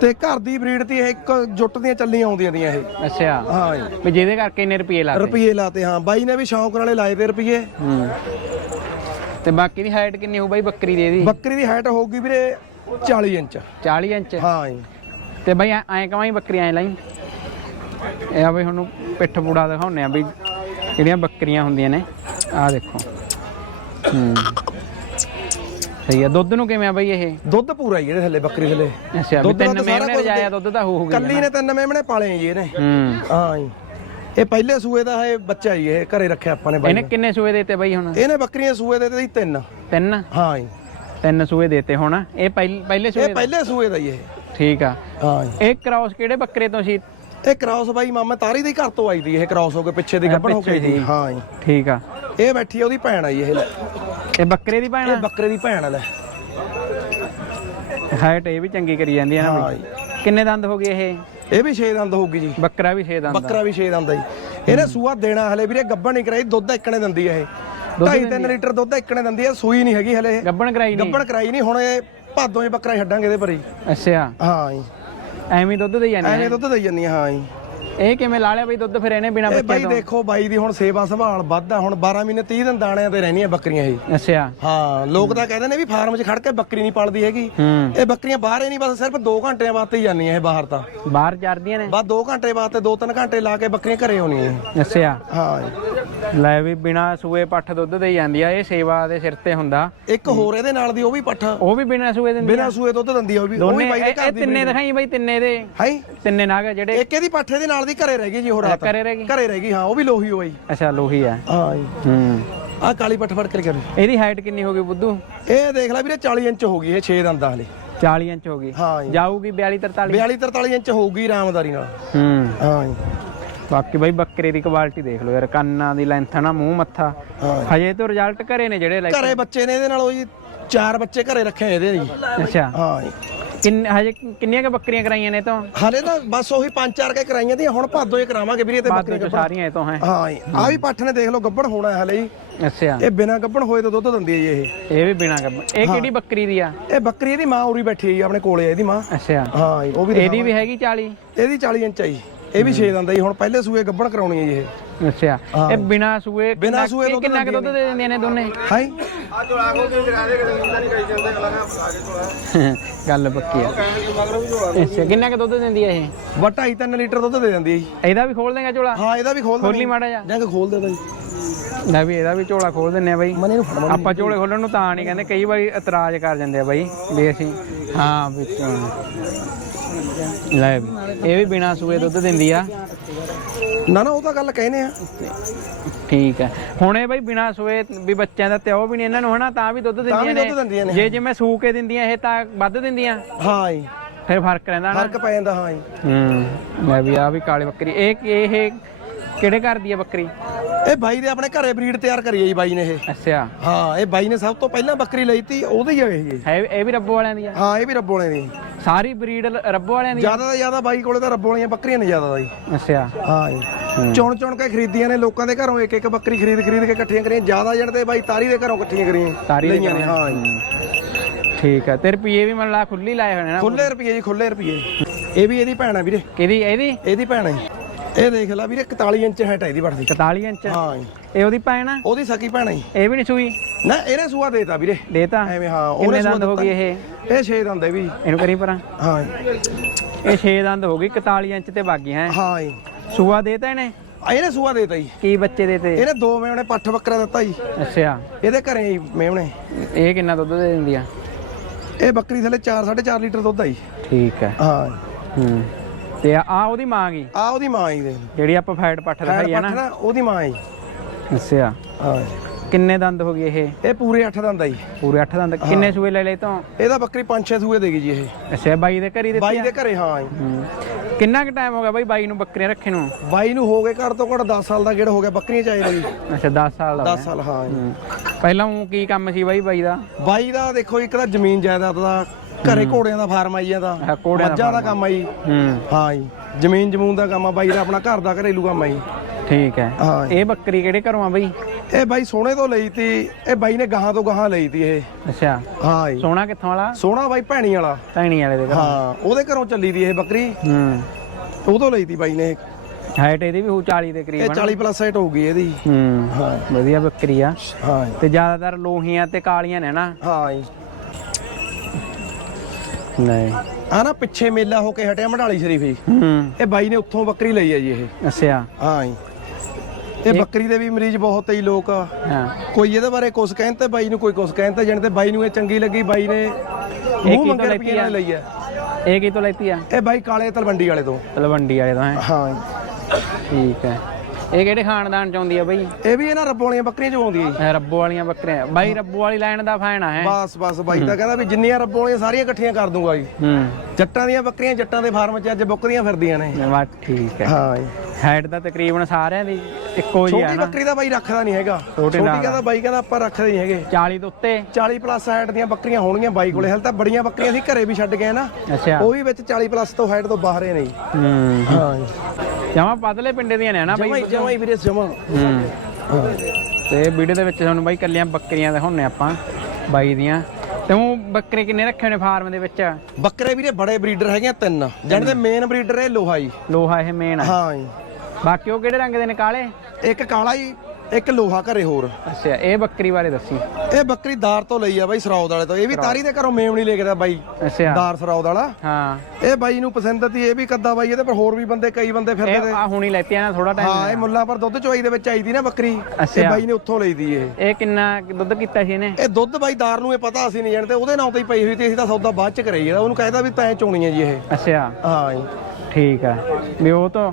ਤੇ ਘਰ ਦੀ ਬਰੀਡ ਇਹ ਇੱਕ ਜੁੱਟ ਦੀਆਂ ਚੱਲੀਆਂ ਆਉਂਦੀਆਂ ਦੀਆਂ ਇਹ। ਅੱਛਾ। ਹਾਂ ਜੀ। ਵੀ ਜਿਹਦੇ ਕਰਕੇ ਇੰਨੇ ਰੁਪਏ ਲਾਤੇ। ਰੁਪਏ ਲਾਤੇ ਹਾਂ। ਬਾਈ ਨੇ ਵੀ ਸ਼ੌਂਕ ਨਾਲੇ ਲਾਏ ਤੇ ਰੁਪਏ ਹੂੰ। ਤੇ ਬਾਕੀ ਦੀ ਹਾਈਟ ਕਿੰਨੀ ਹੋਊ ਬਾਈ ਬੱਕਰੀ ਦੀ ਇਹਦੀ? ਬੱਕਰੀ ਦੀ ਹਾਈਟ ਹੋਊਗੀ ਵੀਰੇ 40 ਇੰਚ। 40 ਇੰਚ? ਹਾਂ ਜੀ। ਤੇ ਬਾਈ ਐ- ਕਮਾਈ ਬੱਕਰੀ ਐ ਲਾਈ। ਇਹ ਆ ਬਈ ਤੁਹਾਨੂੰ ਪਿੱਠ ਪੂੜਾ ਦਿਖਾਉਨੇ ਆ ਵੀ ਜਿਹੜੀਆਂ ਬੱਕਰੀਆਂ ਹੁੰਦੀਆਂ ਨੇ ਆਹ ਦੇਖੋ। ਹੂੰ। ਸਹੀ ਆ ਦੁੱਧ ਨੂੰ ਕਿਵੇਂ ਆ ਬਈ ਇਹ? ਦੁੱਧ ਪੂਰਾ ਹੀ ਇਹਦੇ ਥੱਲੇ ਬੱਕਰੀ ਥੱਲੇ। ਅੱਛਾ ਵੀ ਦੁੱਧ ਤਿੰਨ ਨਾਲ ਤਾਂ ਸਾਰਾ ਮੇਮਣੇ ਕੁਝ ਰਜਾਇਆ ਦੁੱਧ ਤਾਂ ਹੋਊਗਾ ਕੱਲੀ ਨੇ। ਤਿੰਨ ਮੇਮਣੇ ਪਾਲੇ ਜੀ ਇਹਨੇ। ਹੂੰ। ਹਾਂ ਜੀ। ਇਹ ਪਹਿਲੇ ਸੂਏ ਦਾ ਹੈ ਬੱਚਾ ਹੀ ਇਹ ਘਰੇ ਰੱਖਿਆ ਆਪਾਂ ਨੇ ਬਾਈ ਇਹਨੇ ਕਿੰਨੇ ਸੂਏ ਦੇਤੇ ਬਈ ਹੁਣ? ਇਹਨੇ ਬੱਕਰੀਆਂ ਸੂਏ ਦੇ ਤੇ ਸੀ ਤਿੰਨ। ਤਿੰਨ? ਹਾਂ ਜੀ। ਤਿੰਨ ਸੂਏ ਦੇਤੇ ਹੁਣ। ਇਹ ਪਹਿਲ- ਪਹਿਲੇ ਇਹ ਪਹਿਲੇ ਸੂਏ ਦਾ ਹੀ ਇਹ। ਠੀਕ ਆ। ਹਾਂ ਜੀ। ਇਹ ਕ੍ਰਾਸ ਕਿਹੜੇ ਬੱਕਰੇ ਤੋਂ ਸੀ? ਇਹ ਕ੍ਰਾਸ ਬਾਈ ਮਾਮਾ ਤਾਰੀ ਦੇ ਘਰ ਤੋਂ ਆਈ ਦੀ ਇਹ ਕ੍ਰਾਸ ਹੋ ਕੇ ਪਿੱਛੇ ਦੀ ਗੱਭਣ ਹੋ ਕੇ ਜੀ ਹਾਂ ਜੀ। ਠੀਕ ਆ। ਇਹ ਬੈਠੀ ਆ ਉਹਦੀ ਭੈਣ ਆਈ ਇਹ ਲੈ। ਇਹ ਬੱਕਰੇ ਦੀ ਇਹ ਭੈਣ ਬੱਕਰੇ ਦੀ ਭੈਣ ਆ ਲੈ। ਹਾਈਟ ਇਹ ਵੀ ਚੰਗੀ ਕਰੀ ਜਾਂਦੀ ਹੈ ਨਾ ਹਾਂ ਬਈ। ਜੀ। ਕਿੰਨੇ ਦੰਦ ਹੋ ਗਏ ਇਹ? ਇਹ ਵੀ 6 ਦੰਦ ਹੋਊਗੀ ਜੀ। ਬੱਕਰਾ ਵੀ 6 ਦੰਦ ਆ। ਬੱਕਰਾ ਵੀ 6 ਦੰਦ ਆ ਜੀ। ਇਹਨੇ ਸੂਆ ਦੇਣਾ ਹਲੇ ਵੀਰੇ ਗੱਭਣ ਨਹੀਂ ਕਰਾਈ ਦੁੱਧ ਇੱਕਣੇ ਦਿੰਦੀ ਆ ਇਹ। 2.5 ਲੀਟਰ ਦੁੱਧ ਇੱਕਣੇ ਦਿੰਦੀ ਆ ਸੂਈ ਨਹੀਂ ਹੈਗੀ ਹਲੇ ਗੱਬਣ ਕਰਾਈ ਨਹੀਂ। ਗੱਭਣ ਕਰਾਈ ਨਹੀਂ ਹੁਣ ਇਹ ਭਾਦੋਂ 'ਚ ਬੱਕਰਾ ਛੱਡਾਂਗੇ ਇਹਦੇ ਪਰ ਹੀ। ਅੱਛਾ। ਹਾਂ ਜੀ। ਐਵੇਂ ਦੁੱਧ ਦੇ ਜਾਂਦੇ ਐਵੇਂ ਦੁੱਧ ਦਈ ਜਾਂਦੀਆਂ ਹਾਂ ਜੀ। ਇਹ ਕਿਵੇਂ ਲਾ ਲਿਆ ਬਈ? ਦੁੱਧ ਫਿਰ ਇਹਨੇ ਬਿਨਾ ਇਹ ਬੱਚੇ ਬਾਈ ਤੋਂ? ਦੇਖੋ ਬਾਈ ਦੀ ਹੁਣ ਸੇਵਾ ਸੰਭਾਲ ਵੱਧ ਆ ਹੁਣ 12 ਮਹੀਨੇ 30 ਦਿਨ ਦਾਣਿਆਂ ਤੇ ਰਹਿਣੀਆਂ ਬੱਕਰੀਆਂ ਇਹ। ਅੱਛਾ। ਹਾਂ ਲੋਕ ਤਾਂ ਕਹਿੰਦੇ ਨੇ ਵੀ ਫਾਰਮ 'ਚ ਖੜ ਕੇ ਬੱਕਰੀ ਨਹੀਂ ਪਾਲਦੀ ਹੈਗੀ। ਹੂੰ। ਇਹ ਬੱਕਰੀਆਂ ਬਾਹਰ ਹੀ ਨਹੀਂ ਬਸ ਸਿਰਫ 2 ਘੰਟਿਆਂ ਵਾਸਤੇ ਹੀ ਜਾਂਦੀਆਂ ਇਹ ਬਾਹਰ ਤਾਂ। ਬਾਹਰ ਚਰਦੀਆਂ ਨੇ? ਬਸ 2 ਘੰਟੇ ਵਾਸਤੇ 2-3 ਘੰਟੇ ਲਾ ਕੇ ਬੱਕਰੀਆਂ ਘਰੇ ਆਉਣੀਆਂ ਇਹ। ਅੱਛਾ। ਹਾਂ। ਜੀ। ਲੈ ਵੀ ਬਿਨਾ ਸੂਏ ਪੱਠ ਦੁੱਧ ਦੇ ਜਾਂਦੀ ਆ ਇਹ ਸੇਵਾ ਦੇ ਸਿਰ ਤੇ ਹੁੰਦਾ। ਇੱਕ ਹੋਰ ਇਹਦੇ ਨਾਲ ਦੀ ਉਹ ਵੀ ਪੱਠ। ਉਹ ਵੀ ਬਿਨਾ ਸੂਏ ਦਿੰਦੀ ਬਿਨਾਂ ਸੂਏ ਦੁੱਧ ਦਿੰਦੀ ਆ ਉਹ ਵੀ। ਉਹ ਦੋਨੇ ਵੀ ਬਾਈ ਦੇ ਇਹ ਘਰ ਇਹ ਦੀ ਤਿੰਨੇ ਦਿਖਾਈ ਬਾਈ ਤਿੰਨੇ ਦੇ। ਹੈ? ਤਿੰਨੇ ਨਾਗ ਆ ਜਿਹੜੇ ਇੱਕ ਇਹਦੀ ਪੱਠ ਇਹਦੇ ਨਾਲ ਦੀ ਘਰੇ ਰਹਿ ਗਈ ਜੀ ਉਹ ਰਾਤ। ਘਰੇ ਰਹਿ ਗਈ? ਘਰੇ ਰਹਿ ਗਈ ਹਾਂ ਉਹ ਵੀ ਲੋਹੀ ਹੋਈ। ਅੱਛਾ ਲੋਹੀ ਆ। ਹਾਂ ਜੀ। ਹੂੰ। ਆ ਕਾਲੀ ਪੱਠ ਫੜ ਕੇ ਕਰ ਇਹਦੀ ਹਾਈਟ ਕਿੰਨੀ ਹੋ ਗਈ ਬੁੱਧੂ? ਇਹ ਦੇਖ ਲੈ ਵੀਰੇ 40 ਇੰਚ ਹੋ ਗਈ ਇਹ 6 ਦੰਦਾਂ ਹਲੇ। 40 ਇੰਚ ਹੋ ਗਈ। ਹਾਂ ਜੀ। ਜਾਊਗੀ 42 43 42 43 ਇੰਚ ਹੋਊਗੀ ਆਰਾਮਦਾਰੀ ਨਾਲ। ਹੂੰ। ਹਾਂ ਜੀ। ਬਾਕੀ ਬਾਈ ਬੱਕਰੇ ਦੀ ਕੁਆਲਿਟੀ ਦੇਖ ਲਓ ਯਾਰ ਕੰਨਾਂ ਦੀ ਲੈਂਥ ਨਾ ਮੂੰਹ ਮੱਥਾ। ਹਜੇ ਤੋਂ ਰਿਜ਼ਲਟ ਘਰੇ ਨੇ ਜਿਹੜੇ ਲੈ ਘਰੇ ਬੱਚੇ ਨੇ ਇਹਦੇ ਨਾਲ ਉਹ ਜੀ ਚਾਰ ਬੱਚੇ ਘਰੇ ਰੱਖੇ ਇਹਦੇ ਜੀ। ਅੱਛਾ। ਹਾਂ ਜੀ। ਕਿੰਨ ਹਜੇ ਕਿੰਨੀਆਂ ਕ ਬੱਕਰੀਆਂ ਕਰਾਈਆਂ ਨੇ ਇਹ ਤੋਂ? ਹਲੇ ਤਾਂ ਬਸ ਉਹੀ ਪੰਜ ਚਾਰ ਕੇ ਕਰਾਈਆਂ ਦੀਆਂ ਹੁਣ ਭਾਦੋ ਹੀ ਕਰਾਵਾਂਗੇ ਵੀਰੇ ਤੇ ਬੱਕਰੇ ਵਿੱਚ ਸਾਰੀਆਂ ਇਹ ਤੋਂ ਹੈ। ਹਾਂ ਜੀ ਆ ਵੀ ਪੱਠ ਨੇ ਦੇਖ ਲਓ ਗੱਬੜ ਹੋਣਾ ਹੈ ਹਲੇ ਜੀ। ਅੱਛਾ। ਇਹ ਬਿਨਾ ਗੱਬੜ ਹੋਏ ਤਾਂ ਦੁੱਧ ਦਿੰਦੀ ਹੈ ਜੀ ਇਹ। ਇਹ ਵੀ ਬਿਨਾ ਗੱਬ ਇਹ ਕਿਹੜੀ ਬੱਕਰੀ ਦੀ ਆ? ਇਹ ਬੱਕਰੀ ਇਹਦੀ ਮਾਂ ਉਰੀ ਬੈਠੀ ਹੈ ਜੀ ਆਪਣੇ ਕੋਲੇ ਹੈ ਇਹਦੀ ਮਾਂ। ਅੱਛਾ। ਹਾਂ ਜੀ ਉਹ ਵੀ ਇਹਦੀ ਵੀ ਹੈਗੀ 40 ਇਹਦੀ 40 ਇੰਚ ਆ ਜੀ। ਇਹ ਵੀ 6 ਦੰਦਾ ਜੀ ਹੁਣ ਪਹਿਲੇ ਸੂਏ ਗੱਬੜ ਕਰਾਉਣੀ ਹੈ ਜੀ ਇਹ। ਅੱਛਾ ਇਹ ਬਿਨਾ ਸੂਏ ਬਿਨਾਂ ਕਿੰਨਾ- ਸੂਏ ਦੁੱਧ ਕਿੰਨਾ ਕੁ ਦੁੱਧ ਦੇ ਦਿੰਦੀਆਂ ਨੇ ਦੋਨੇ? ਹਾਈ ਗੱਲ ਪੱਕੀ ਆ। ਅੱਛਾ ਕਿੰਨਾ ਕੁ ਦੁੱਧ ਦਿੰਦੀ ਆ ਇਹ? ਵਾ 2.5 3 ਲੀਟਰ ਦੁੱਧ ਦੇ ਦਿੰਦੀ ਹੈ ਜੀ। ਇਹਦਾ ਵੀ ਖੋਲ ਦੇਗਾ ਝੋਲਾ? ਹਾਂ ਇਹਦਾ ਵੀ ਖੋਲ ਖੋਲੀ ਮਾੜਾ ਜਾ ਜਾਂ ਖੋਲ ਦੇ ਬਾਈ। ਲੈ ਵੀ ਇਹਦਾ ਵੀ ਝੋਲਾ ਖੋਲ ਦਿੰਨੇ ਆ ਬਾਈ। ਮਨੇ ਨੂੰ ਫੜ ਆਪਾਂ ਝੋਲੇ ਖੋਲਣ ਨੂੰ ਤਾਂ ਨਹੀਂ ਕਹਿੰਦੇ ਕਈ ਵਾਰੀ ਇਤਰਾਜ਼ ਕਰ ਜਾਂਦੇ ਆ ਬਾਈ ਵੀ ਅਸੀਂ ਹਾਂ ਵਿੱਚੋਂ ਲੈ ਇਹ ਵੀ ਬਿਨਾ ਸੂਏ ਦੁੱਧ ਦਿੰਦੀ ਆ। ਨਾ ਨਾ ਉਹ ਤਾਂ ਗੱਲ ਕਹਿੰਦੇ ਆ। ਠੀਕ ਹੈ ਹੁਣ ਇਹ ਬਾਈ ਬਿਨਾ ਸੂਏ ਵੀ ਬੱਚਿਆਂ ਦਾ ਤੇ ਉਹ ਵੀ ਨਹੀਂ ਇਹਨਾਂ ਨੂੰ ਹਨਾ? ਤਾਂ ਵੀ ਦੁੱਧ ਦਿੰਦੀਆਂ ਨੇ। ਜੇ ਜਿਵੇਂ ਸੂ ਕੇ ਦਿੰਦੀਆਂ ਇਹ ਤਾਂ ਵੱਧ ਦਿੰਦੀਆਂ। ਹਾਂ ਜੀ। ਫਿਰ ਫ਼ਰਕ ਰਹਿੰਦਾ ਨਾ ਫ਼ਰਕ ਪੈ ਜਾਂਦਾ ਹਾਂ ਜੀ। ਹੂੰ ਲੈ ਵੀ ਆ ਵੀ ਕਾਲੀ ਬੱਕਰੀ ਇਹ ਇਹ ਕਿਹੜੇ ਘਰ ਦੀ ਆ ਬੱਕਰੀ? ਇਹ ਬਾਈ ਦੇ ਆਪਣੇ ਘਰੇ ਬਰੀਡ ਤਿਆਰ ਕਰੀ ਹੈ ਜੀ ਬਾਈ ਨੇ ਇਹ। ਅੱਛਾ। ਹਾਂ ਇਹ ਬਾਈ ਨੇ ਸਭ ਤੋਂ ਪਹਿਲਾਂ ਬੱਕਰੀ ਲਈ ਤੀ ਉਹਦੀ ਹੈ ਇਹ। ਹੈ ਇਹ ਵੀ ਰੱਬੋ ਵਾਲਿਆਂ ਦੀ ਆ? ਹਾਂ ਇਹ ਵੀ ਰੱਬੋਲੇ ਦੀ ਸਾਰੀ ਬਰੀਡ ਰੱਬੋ ਵਾਲਿਆਂ ਦੀ? ਜ਼ਿਆਦਾ ਤੋਂ ਜ਼ਿਆਦਾ ਬਾਈ ਕੋਲੇ ਤਾਂ ਰੱਬੋਲੀਆਂ ਬੱਕਰੀਆਂ ਨੇ ਜ਼ਿਆਦਾ ਦਾ ਜੀ ਅੱਛਾ। ਹਾਂ ਜੀ। ਚੁਣ ਚੁਣ ਕੇ ਖਰੀਦੀਆਂ ਨੇ ਲੋਕਾਂ ਦੇ ਘਰੋਂ ਇੱਕ ਇੱਕ ਬੱਕਰੀ ਖਰੀਦ ਖਰੀਦ ਕੇ ਇਕੱਠੀਆਂ ਕਰੀਆਂ ਜ਼ਿਆਦਾ ਜਣ ਤੇ ਬਾਈ ਤਾਰੀ ਦੇ ਘਰੋਂ ਇਕੱਠੀਆਂ ਕਰੀਆਂ। ਲਈਆਂ ਨੇ। ਹਾਂ ਜੀ। ਠੀਕ ਹੈ ਤੇ ਰੁਪਏ ਵੀ ਮਨ ਲਾ ਖੁੱਲੀ ਲਾਏ ਹੋਣੇ ਨਾ ਖੁੱਲੇ ਰੁਪਏ ਜੀ ਖੁੱਲੇ ਰੁਪਏ ਇਹ ਵੀ ਇਹਦੀ ਭੈਣ ਆ ਵੀਰੇ। ਕਿਹਦੀ ਇਹਦੀ? ਇਹਦੀ ਭੈਣ ਹੈ ਜੀ। ਇਹ ਦੇਖ ਲੈ ਵੀਰੇ 41 ਇੰਚ ਹੈਟ ਹੈ ਇਹਦੀ ਵੱਡੀ 41 ਇੰਚ? ਹਾਂ ਜੀ। ਇਹ ਉਹਦੀ ਭੈਣ ਆ? ਉਹਦੀ ਸਕੀ ਭੈਣ ਹੈ ਜੀ। ਇਹ ਵੀ ਨਹੀਂ ਸੂਈ? ਨਾ ਇਹਨੇ ਸੂਆ ਦੇਤਾ ਵੀਰੇ। ਦੇਤਾ? ਐਵੇਂ ਹਾਂ ਕਿੰਨੇ ਸੂਆ ਦੰਦ ਹੋ। ਗਈ ਇਹ? ਇਹ 6 ਦੰਦ ਹੈ ਵੀ। ਇਹਨੂੰ ਕਰੀ ਪਰਾਂ? ਹਾਂ ਜੀ। ਇਹ 6 ਦੰਦ ਹੋ ਗਈ 41 ਇੰਚ ਤੇ ਬਾਗੀ ਹੈ। ਹਾਂ ਜੀ। ਸੂਆ ਦੇਤਾ ਇਹਨੇ? ਇਹਨੇ ਸੂਆ ਦੇਤਾ ਜੀ। ਕੀ ਬੱਚੇ ਦੇਤੇ? ਇਹਨੇ ਦੋ ਮੇਵਣੇ ਪੱਠ ਬੱਕਰਾ ਦਿੱਤਾ ਜੀ। ਅੱਛਾ। ਇਹਦੇ ਘਰੇ ਹੀ ਮੇਵਣੇ। ਇਹ ਕਿੰਨਾ ਦੁੱਧ ਦੇ ਦਿੰਦੀ ਆ? ਇਹ ਬੱਕਰੀ ਥੱਲੇ 4 4.5 ਲੀਟਰ ਦੁੱਧ ਆ ਜੀ। ਠੀਕ ਹੈ ਹਾਂ। ਹੂੰ। ਤੇ ਆ ਉਹਦੀ ਮਾਂ ਗਈ ਆ ਉਹਦੀ ਮਾਂ ਜੀ ਦੇ ਜਿਹੜੀ ਆਪਾਂ ਫੈਟ ਪੱਠ ਦਿਖਾਈ ਪੱਠ ਨਾ। ਨਾ ਉਹਦੀ ਮਾਂ ਜੀ ਅੱਛਾ। ਹਾਂ। ਕਿੰਨੇ ਦੰਦ ਹੋ ਗਏ ਇਹ? ਇਹ ਪੂਰੇ 8 ਦੰਦ ਆ ਜੀ। ਪੂਰੇ 8 ਦੰਦ। ਕਿੰਨੇ ਸੂਏ ਲੈ ਲਏ ਤੋਂ ਇਹਦਾ ਬੱਕਰੀ 5-6 ਸੂਏ ਦੇਗੀ ਜੀ ਇਹ। ਅੱਛਾ ਬਾਈ ਦੇ ਘਰੀ ਦਿੱਤੀ ਬਾਈ ਆ? ਦੇ ਘਰੇ ਹਾਂ ਜੀ। ਹੂੰ। ਕਿੰਨਾ ਕੁ ਟਾਈਮ ਹੋ ਗਿਆ ਬਾਈ ਬਾਈ ਨੂੰ ਬੱਕਰੀਆਂ ਰੱਖੇ ਨੂੰ? ਬਾਈ ਨੂੰ ਹੋ ਗਏ ਘੱਟ ਤੋਂ ਘੱਟ 10 ਸਾਲ ਦਾ ਗੇੜ ਹੋ ਗਿਆ ਬੱਕਰੀਆਂ ਚਾਹੀਦਾ ਜੀ। ਅੱਛਾ 10 ਸਾਲ ਦਾ 10 ਸਾਲ ਹਾਂ ਜੀ। ਹੂੰ। ਪਹਿਲਾਂ ਉਹ ਕੀ ਕੰਮ ਸੀ ਬਾਈ ਬਾਈ ਦਾ? ਬਾਈ ਦਾ ਦੇਖੋ ਇੱਕ ਤਾਂ ਜ਼ਮੀਨ ਜਾਇਦਾਦ ਦਾ ਘਰੇ ਘੋੜਿਆਂ ਦਾ ਫਾਰਮ ਆਈ ਜਾਂਦਾ। ਆਹ ਘੋੜਿਆਂ ਦਾ ਮੱਝਾਂ ਦਾ ਕੰਮ ਆਈ। ਹੂੰ। ਹਾਂ ਜੀ। ਜ਼ਮੀਨ ਜਮੂਨ ਦਾ ਕੰਮ ਆ ਬਾਈ ਦਾ ਆਪਣਾ ਘਰ ਦਾ ਘਰੇਲੂ ਕੰਮ ਆਈ ਠੀਕ ਹੈ। ਹਾਂ। ਇਹ ਬੱਕਰੀ ਕਿਹੜੇ ਘਰੋਂ ਆ ਬਾਈ? ਇਹ ਬਾਈ ਸੋਹਣੇ ਤੋਂ ਲਈ ਤੀ। ਇਹ ਬਾਈ ਨੇ ਗਾਹਾਂ ਤੋਂ ਗਾਹਾਂ ਲਈ ਤੀ ਇਹ। ਅੱਛਾ। ਹਾਂ ਜੀ। ਸੋਨਾ ਕਿੱਥੋਂ ਵਾਲਾ? ਸੋਹਣਾ ਬਾਈ ਭੈਣੀ ਵਾਲਾ। ਟੈਣੀ ਵਾਲੇ ਦੇ ਘਰੋਂ। ਹਾਂ ਉਹਦੇ ਘਰੋਂ ਚੱਲੀ ਦੀ ਇਹ ਬੱਕਰੀ। ਹੂੰ। ਉਹ ਤੋਂ ਲਈ ਤੀ ਬਾਈ ਨੇ ਹਾਈਟ ਇਹਦੀ ਵੀ ਹੋਊ 40 ਦੇ ਇਹ ਕਰੀਬ 40 ਪਲੱਸ ਹਾਈਟ ਹੋਊਗੀ ਇਹਦੀ। ਹੂੰ। ਹਾਂ। ਵਧੀਆ ਬੱਕਰੀ ਆ। ਹਾਂ ਜੀ। ਤੇ ਜ਼ਿਆਦਾਤਰ ਲੋਹੀਆਂ ਤੇ ਕਾਲੀਆਂ ਨੇ ਨਾ? ਹਾਂ ਜੀ। ਨਹੀਂ। ਆ ਨਾ ਪਿੱਛੇ ਮੇਲਾ ਹੋ ਕੇ ਹਟਿਆ ਮਢਾਲੀ ਸ਼ਰੀਫ ਜੀ। ਹੂੰ। ਇਹ ਬਾਈ ਨੇ ਉੱਥੋਂ ਬੱਕਰੀ ਲਈ ਹੈ ਜੀ ਇਹ। ਅੱਛਾ। ਹਾਂ ਜੀ। ਇਹ ਬੱਕਰੀ ਦੇ ਵੀ ਮਰੀਜ਼ ਬਹੁਤ ਹੀ ਲੋਕ। ਆ ਹਾਂ। ਕੋਈ ਇਹਦੇ ਬਾਰੇ ਕੁਝ ਕਹਿੰਦੇ ਬਾਈ ਨੂੰ ਕੋਈ ਕੁਝ ਕਹਿੰਦਾ ਜਾਣ ਤੇ ਬਾਈ ਨੂੰ ਇਹ ਚੰਗੀ ਲੱਗੀ ਬਾਈ ਨੇ ਮੂੰਹ ਕੀ ਤੋਂ ਮੰਗੇ ਲੈਤੀ ਰੁਪਈਏ ਨਾਲ ਲਈ ਹੈ ਇਹ ਕੀ ਤੋਂ ਲੈਤੀ ਆ? ਇਹ ਬਾਈ ਕਾਲੇ ਤਲਵੰਡੀ ਵਾਲੇ ਤੋਂ। ਤਲਵੰਡੀ ਵਾਲੇ ਤੋਂ ਹੈ। ਠੀਕ ਹੈ। ਇਹ ਕਿਹੜੇ ਖਾਨਦਾਨ ਚ ਆਉਂਦੀ ਆ ਬਈ? ਇਹ ਵੀ ਇਹਨਾਂ ਰੱਬੋਂ ਵਾਲੀਆਂ ਬੱਕਰੀਆਂ ਚ ਆਉਂਦੀ ਹੈ ਜੀ। ਇਹ ਰੱਬੋ ਵਾਲੀਆਂ ਬੱਕਰੀਆਂ। ਬਾਈ ਰੱਬੋ ਵਾਲੀ ਲਾਈਨ ਦਾ ਫਾਇਣਾ ਹੈ? ਬਸ ਬਸ ਬਾਈ ਤਾਂ ਕਹਿੰਦਾ ਵੀ ਜਿੰਨੀਆਂ ਰੱਬੋਂ ਵਾਲੀਆਂ ਸਾਰੀਆਂ ਇਕੱਠੀਆਂ ਕਰ ਦੂੰਗਾ ਜੀ। ਹੂੰ। ਜੱਟਾਂ ਦੀਆਂ ਬੱਕਰੀਆਂ ਜੱਟਾਂ ਦੇ ਫਾਰਮ 'ਚ ਅੱਜ ਬੁੱਕਦੀਆਂ ਫਿਰਦੀਆਂ ਨੇ। ਵਾ ਠੀਕ ਹੈ। ਹਾਂ ਜੀ। ਹਾਈਟ ਦਾ ਤਕਰੀਬਨ ਸਾਰਿਆਂ ਦੀ ਇੱਕੋ ਜਿਹੀ ਆ ਛੋਟੀ ਨਾ। ਬੱਕਰੀ ਦਾ ਬਾਈ ਰੱਖਦਾ ਨਹੀਂ ਹੈਗਾ। ਛੋਟੀ ਛੋਟੀ ਨਾਲ ਕਹਿੰਦਾ ਬਾਈ ਕਹਿੰਦਾ ਆਪਾਂ ਰੱਖਦੇ ਨਹੀਂ ਹੈਗੇ। 40 ਦੇ ਉੱਤੇ। 40 ਪਲੱਸ ਹਾਈਟ ਦੀਆਂ ਬੱਕਰੀਆਂ ਹੋਣਗੀਆਂ ਬਾਈ ਕੋਲੇ। ਹਾਲੇ ਤਾਂ ਬੜੀਆਂ ਬੱਕਰੀਆਂ ਸੀ ਘਰੇ ਵੀ ਛੱਡ ਗਏ ਨਾ। ਅੱਛਾ। ਉਹ ਵੀ ਵਿੱਚ 40 ਪਲੱਸ ਤੋਂ ਹਾਈਟ ਤੋਂ ਬਾਹਰ ਹੀ ਨਹੀਂ ਹੂੰ। ਹਾਂ ਜੀ। ਜਮਾ ਪਤਲੇ ਪਿੰਡੇ ਦੀਆਂ ਨੇ ਨਾ ਬਾਈ? ਜਮਾਈ ਜਮਾਈ ਵੀਰੇ ਜਮਾ। ਹੂੰ। ਤੇ ਵੀਡੀਓ ਦੇ ਵਿੱਚ ਤੁਹਾਨੂੰ ਬਾਈ ਕੱਲੀਆਂ ਬੱਕਰੀਆਂ ਦਿਖਾਉਣੇ ਆਪਾਂ ਬਾਈ ਦੀਆਂ। ਤੇ ਉਹ ਬੱਕਰੇ ਕਿੰਨੇ ਰੱਖੇ ਨੇ ਫਾਰਮ ਦੇ ਵਿੱਚ? ਬੱਕਰੇ ਵੀਰੇ ਬੜੇ ਬਰੀਡਰ ਹੈਗੇ ਆ ਤਿੰਨ। ਜਾਣੀ ਤੇ ਮੇਨ ਬਰੀਡਰ ਇਹ ਲੋਹਾ ਜੀ। ਲੋਹਾ ਇਹ ਮੇਨ ਆ। ਹਾਂ ਜੀ। ਬਾਕੀ ਉਹ ਕਿਹੜੇ ਰੰਗ ਦੇ ਨੇ ਕਾਲੇ? ਇੱਕ ਕਾਲਾ ਜੀ। ਇੱਕ ਲੋਹਾ ਘਰੇ ਹੋਰ। ਅੱਛਾ ਇਹ ਬੱਕਰੀ ਬਾਰੇ ਦੱਸੀ। ਇਹ ਬੱਕਰੀ ਦਾਰ ਤੋਂ ਲਈ ਆ ਬਾਈ ਸਰੌਦ ਵਾਲੇ ਤੋਂ। ਇਹ ਵੀ ਤਾਰੀ ਦੇ ਘਰੋਂ ਮੇਮਣੀ ਲੈ ਕੇ ਦਾ ਬਾਈ ਅੱਛਾ। ਦਾਰ ਸਰੌਦ ਵਾਲਾ। ਹਾਂ। ਇਹ ਬਾਈ ਨੂੰ ਪਸੰਦ ਤੀ ਇਹ ਵੀ ਕੱਦਾ ਬਾਈ ਇਹਦੇ ਪਰ ਹੋਰ ਵੀ ਬੰਦੇ ਕਈ ਬੰਦੇ ਫਿਰਦੇ ਨੇ। ਆ ਹੁਣੀ ਲੈਤੀ ਆ ਨਾ ਥੋੜਾ ਹਾਂ ਟਾਈਮ ਇਹ ਮੁੱਲਾ ਪਰ ਦੁੱਧ ਚੋਈ ਦੇ ਵਿੱਚ ਆਈ ਦੀ ਨਾ ਬੱਕਰੀ ਇਹ। ਬਾਈ ਨੇ ਉੱਥੋਂ ਲਈ ਦੀ ਇਹ। ਇਹ ਕਿੰਨਾ ਦੁੱਧ ਕੀਤਾ ਸੀ ਇਹਨੇ? ਇਹ ਦੁੱਧ ਬਾਈ ਦਾਰ ਨੂੰ ਇਹ ਪਤਾ ਅਸੀਂ ਨਹੀਂ ਜਾਣਦੇ ਉਹਦੇ ਨਾਂ ਤੇ ਹੀ ਪਈ ਹੋਈ ਤੇ ਅਸੀਂ ਤਾਂ ਸੌਦਾ ਬਾਅਦ ਚ ਕਰਾਈ ਇਹਦਾ ਉਹਨੂੰ ਕਹਿੰਦਾ ਵੀ ਤੈਂ ਚੋਣੀ ਹੈ ਜੀ ਇਹ। ਅੱਛਾ। ਹਾਂ ਜੀ। ਠੀਕ ਆ। ਵੀ ਉਹ ਤੋਂ